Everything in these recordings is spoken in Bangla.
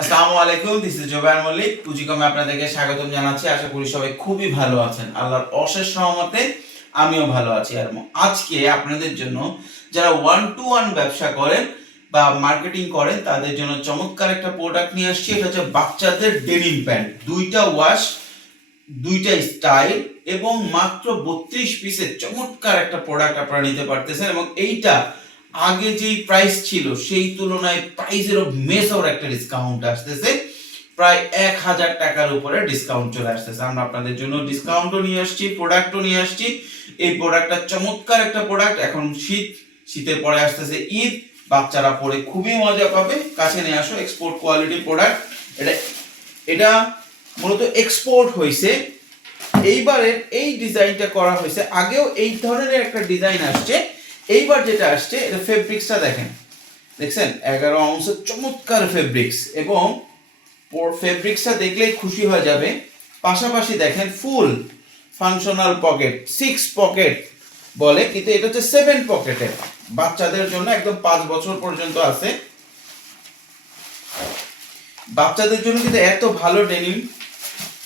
আসসালামু আলাইকুম দিস ইজ জোবায়ার মল্লিক পুঁজিকমে আপনাদেরকে স্বাগতম জানাচ্ছি। আশা করি সবাই খুবই ভালো আছেন। আল্লাহর অশেষ রহমতে আমিও ভালো আছি। আর আজকে আপনাদের জন্য যারা ওয়ান টু ওয়ান ব্যবসা করেন বা মার্কেটিং করেন, তাদের জন্য চমৎকার একটা প্রোডাক্ট নিয়ে আসছি। এটা হচ্ছে বাচ্চাদের ডেনিম প্যান্ট দুইটা ওয়াশ দুইটা স্টাইল এবং মাত্র বত্রিশ পিসের চমৎকার একটা প্রোডাক্ট আপনারা নিতে পারতেছেন এবং এইটা আগে যেই প্রাইস ছিল, সেই তুলনায় প্রাইসেরও মেসর একটা ডিসকাউন্ট আসতেছে। প্রায় এক হাজার টাকার উপরে ডিসকাউন্ট চলে আসতেছে। আমরা আপনাদের জন্য ডিসকাউন্টও নিয়ে আসছি প্রোডাক্টও নিয়ে আসছি। এই প্রোডাক্টটা চমৎকার একটা প্রোডাক্ট এখন শীত, শীতের পরে আসতেছে ঈদ। বাচ্চারা পরে খুবই মজা পাবে। কাছে নিয়ে আসো এক্সপোর্ট কোয়ালিটি প্রোডাক্ট এটা এটা মূলত এক্সপোর্ট হয়েছে এইবারের এই ডিজাইনটা করা হয়েছে আগেও এই ধরনের একটা ডিজাইন আসছে। এইবার যেটা আসছে, এটা ফেব্রিক্সটা দেখেন। দেখছেন? এগারো অংশের চমৎকার ফেব্রিক্স এবং ফেব্রিক্সটা দেখলেই খুশি হয়ে যাবে। পাশাপাশি দেখেন full functional pocket six pocket বলে, কিন্তু এটা হচ্ছে সেভেন পকেটের বাচ্চাদের জন্য একদম পাঁচ বছর পর্যন্ত আছে। বাচ্চাদের জন্য কিন্তু এত ভালো ডেনিম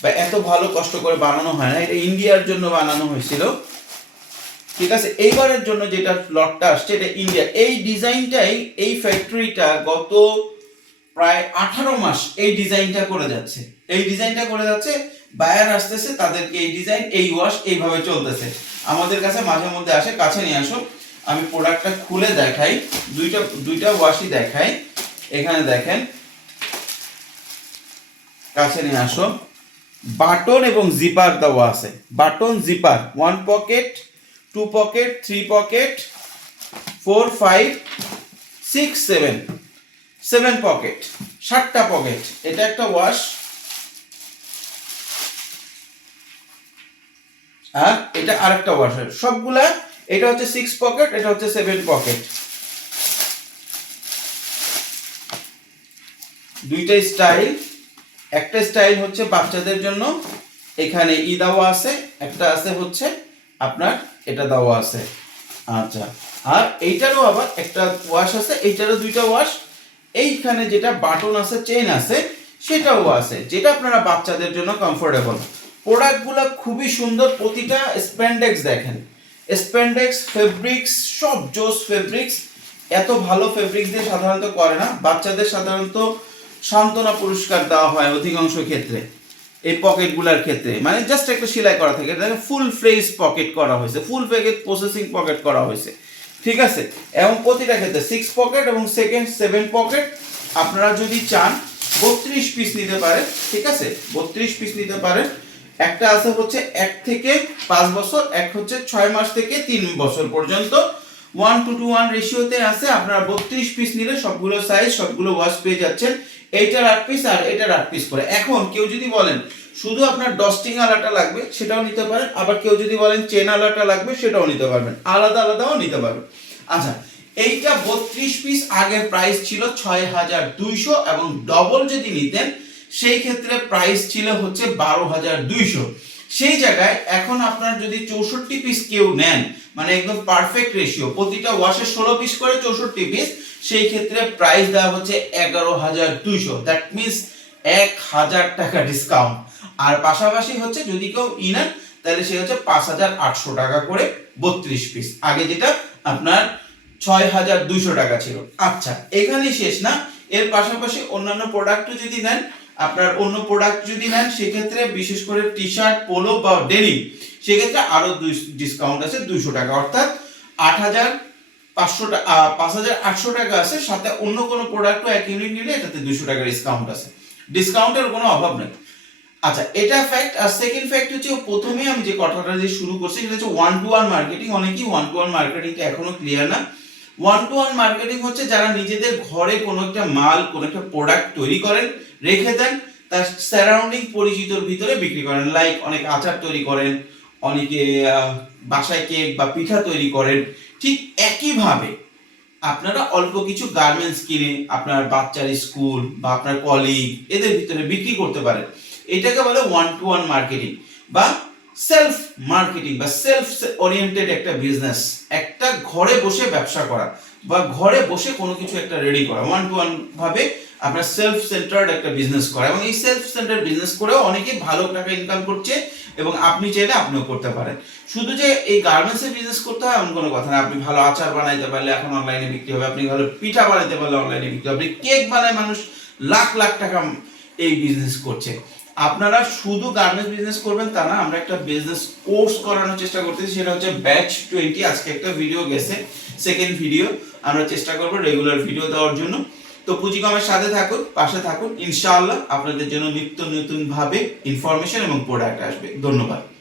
বা এত ভালো কষ্ট করে বানানো হয় না। এটা ইন্ডিয়ার জন্য বানানো হয়েছিল। ঠিক আছে? এইবারের জন্য যেটা লটটা আসছে, এটা ইন্ডিয়া এই ডিজাইনটাই, এই ফ্যাক্টরিটা গত প্রায় আঠারো মাস এই ডিজাইনটা করে যাচ্ছে। এই ডিজাইনটা করে যাচ্ছে বায়ার আসতেছে, তাদেরকে এই ডিজাইন, এই ওয়াশ এইভাবে চলতেছে। আমাদের কাছে মাঝে মধ্যে আসে, কাছে নিয়ে আসো। আমি প্রোডাক্টটা খুলে দেখাই। দুইটা দুইটা ওয়াশই দেখাই। এখানে দেখেন। কাছে নিয়ে আসো। বাটন এবং জিপার দেওয়া আছে। Button zipper one pocket two pocket, three pocket, four, five, six, seven. Seven pocket সাতটা পকেট। এটা একটা ওয়াশ। আর এটা আরেকটা ওয়াশের সবগুলা, এটা হচ্ছে সিক্স পকেট, এটা হচ্ছে সেভেন পকেট। দুইটা স্টাইল। একটা স্টাইল হচ্ছে বাচ্চাদের জন্য। এখানে ই দেওয়া আছে, একটা আছে হচ্ছে আপনার এটা দেওয়া আছে। আচ্ছা। আর এইটারও আবার একটা ওয়াশ আছে, এইটারও দুইটা ওয়াশ এইখানে যেটা বাটন আছে চেন আছে, সেটাও আছে, যেটা আপনারা বাচ্চাদের জন্য কমফোর্টেবল প্রোডাক্টগুলো খুবই সুন্দর, প্রতিটা স্প্যান্ডেক্স দেখেন। স্প্যান্ডেক্স ফেব্রিক্স সব জোস ফেব্রিক্স এত ভালো ফেব্রিক্স দিয়ে সাধারণত করে না। বাচ্চাদের সাধারণত সান্ত্বনা পুরস্কার দেওয়া হয় অধিকাংশ ক্ষেত্রে। এই পকেটগুলোর ক্ষেত্রে। মানে জাস্ট একটা সেলাই করা থাকে। এটা ফুল ফ্রেজ পকেট করা হয়েছে। ফুল প্যাকেট প্রসেসিং পকেট করা হয়েছে। ঠিক আছে? এবং প্রতিটা ক্ষেত্রে সিক্স পকেট এবং সেকেন্ড সেভেন পকেট আপনারা যদি চান, বত্রিশ পিস নিতে পারেন। ঠিক আছে? বত্রিশ পিস নিতে পারেন। একটা আছে হচ্ছে এক থেকে পাঁচ বছর, এক হচ্ছে ছয় মাস থেকে তিন বছর পর্যন্ত। ওয়ান টু টু ওয়ান রেশিওতে আছে, আপনারা বত্রিশ পিস নিলে সবগুলো সাইজ সবগুলো ওয়াশ পেয়ে যাচ্ছেন। এইটার আট পিস আর এটার আট পিস করে। এখন কেউ যদি বলেন, শুধু আপনার ডস্টিং আলাটা লাগবে, সেটাও নিতে পারেন। আবার কেউ যদি বলেন চেন আলাটা লাগবে, সেটাও নিতে পারবেন। আলাদা আলাদাও নিতে পারবেন। আচ্ছা এইটা বত্রিশ পিস আগের প্রাইস ছিল ছয় হাজার দুইশো এবং ডবল যদি নিতেন, সেই ক্ষেত্রে প্রাইস ছিল হচ্ছে বারো হাজার দুইশো। সেই জায়গায় এখন আপনার যদি চৌষট্টি পিস কেউ নেন মানে একদম পারফেক্ট রেশিও প্রতিটা ওয়াশে ষোলো পিস করে চৌষট্টি পিস সেই ক্ষেত্রে প্রাইস দেওয়া হচ্ছে এগারো হাজার দুইশো। দ্যাট মিনস এক হাজার টাকা ডিসকাউন্ট আর পাশাপাশি হচ্ছে যদি কেউ ই নেন তাহলে সে হচ্ছে পাঁচ হাজার আটশো টাকা করে বত্রিশ পিস আগে যেটা আপনার ছয় হাজার দুইশো টাকা ছিল। আচ্ছা এখানেই শেষ না। এর পাশাপাশি অন্যান্য প্রোডাক্টও যদি নেন আপনার অন্য প্রোডাক্ট যদি নেন, সেক্ষেত্রে বিশেষ করে টি শার্ট পোলো বা ডেনিম সেক্ষেত্রে আরও ডিসকাউন্ট আছে, দুইশো টাকা। অর্থাৎ আট হাজার পাঁচশো টাকা পাঁচ হাজার আটশো টাকা আছে, সাথে অন্য কোনো প্রোডাক্টও এক ইউনিট নিলে এটাতে দুশো টাকা ডিসকাউন্ট আছে। ডিসকাউন্টের কোনো অভাব নেই। আচ্ছা এটা ফ্যাক্ট আর সেকেন্ড ফ্যাক্ট হচ্ছে প্রথমে আমি যে কথাটা যে শুরু করছি, সেটা হচ্ছে ওয়ান টু ওয়ান মার্কেটিং অনেকেই ওয়ান টু ওয়ান মার্কেটিংটা এখনও ক্লিয়ার না। ওয়ান টু ওয়ান মার্কেটিং হচ্ছে যারা নিজেদের ঘরে কোনো একটা মাল, কোনো একটা প্রোডাক্ট তৈরি করেন রেখে দেন, তার সারাউন্ডিং পরিচিতর ভিতরে বিক্রি করেন। লাইক অনেক আচার তৈরি করেন, অনেকে বাসায় কেক বা পিঠা তৈরি করেন। ঠিক একইভাবে আপনারা অল্প কিছু গার্মেন্টস কিনে আপনার বাচ্চার স্কুল বা আপনার কলিগ এদের ভিতরে বিক্রি করতে পারেন। এটাকে বলে ওয়ান টু ওয়ান মার্কেটিং বা সেলফ মার্কেটিং বা সেলফ ওরিয়েন্টেড একটা বিজনেস একটা ঘরে বসে ব্যবসা করা বা ঘরে বসে কোনো কিছু একটা রেডি করা। ওয়ান টু ওয়ান ভাবে আপনার সেলফ সেন্টার্ড একটা বিজনেস করা। এবং এই সেলফ সেন্টার বিজনেস করেও অনেকে ভালো টাকা ইনকাম করছে এবং আপনি চাইলে আপনিও করতে পারেন। শুধু যে এই গার্মেন্টসের বিজনেস করতে হয় এমন কোনো কথা না। আপনি ভালো আচার বানাইতে পারলে এখন অনলাইনে বিক্রি হবে। আপনি ভালো পিঠা বানাইতে পারলে অনলাইনে বিক্রি হবে। কেক বানায় মানুষ লাখ লাখ টাকা এই বিজনেস করছে। আপনারা শুধু গার্মেন্টস বিজনেস করবেন তা না, আমরা একটা বিজনেস কোর্স করানোর চেষ্টা করতেছি। সেটা হচ্ছে ব্যাচ টোয়েন্টি আজকে একটা ভিডিও গেছে। সেকেন্ড ভিডিও আমরা চেষ্টা করব রেগুলার ভিডিও দেওয়ার জন্য। তো পুঁজিকমের সাথে থাকুন, পাশে থাকুন। ইনশাআল্লাহ আপনাদের জন্য নিত্য নতুন ভাবে ইনফরমেশন এবং প্রোডাক্ট আসবে। ধন্যবাদ।